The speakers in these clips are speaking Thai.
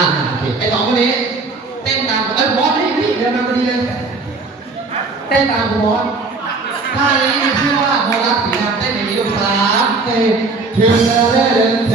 อ่าโอเคไอสองคนนี้ เต้นตามไอ้บอสนี่พี่เดินมาพอดีเลยเต้นตามบอสท่านี้มีชื่อว่าโมรัสสีดำเต้นอย่างนี้ลูกสามเต้นเทเลเต้นเท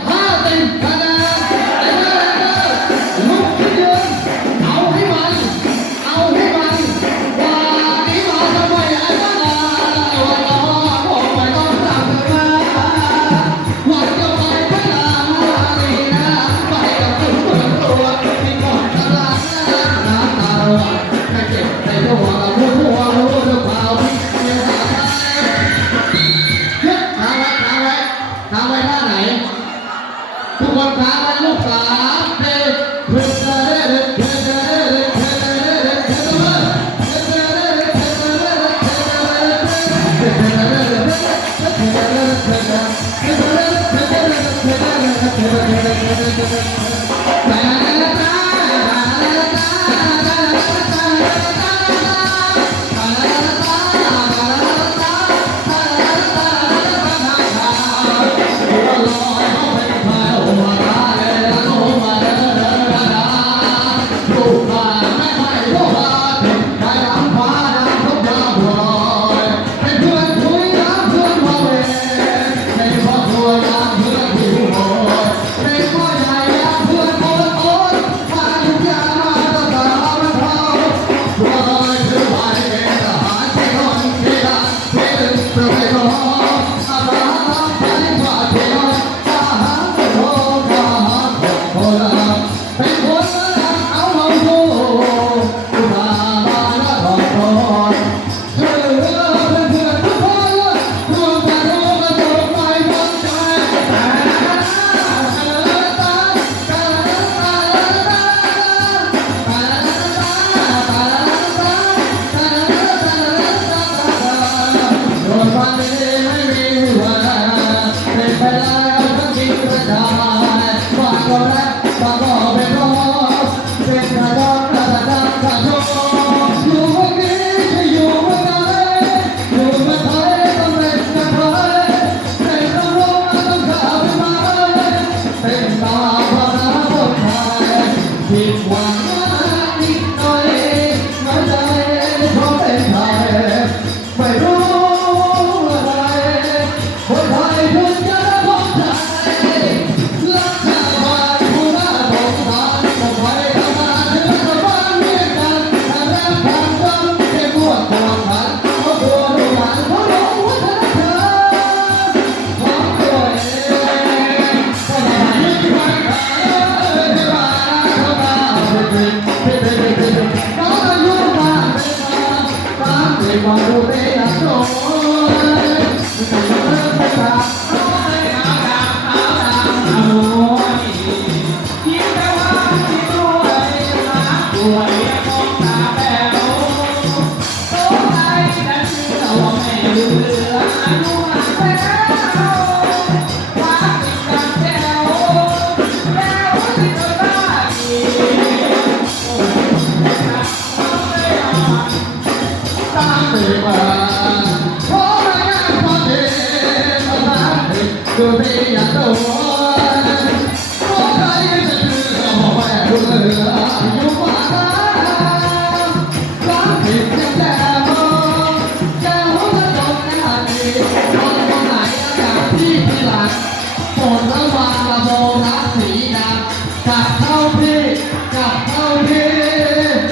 Добрий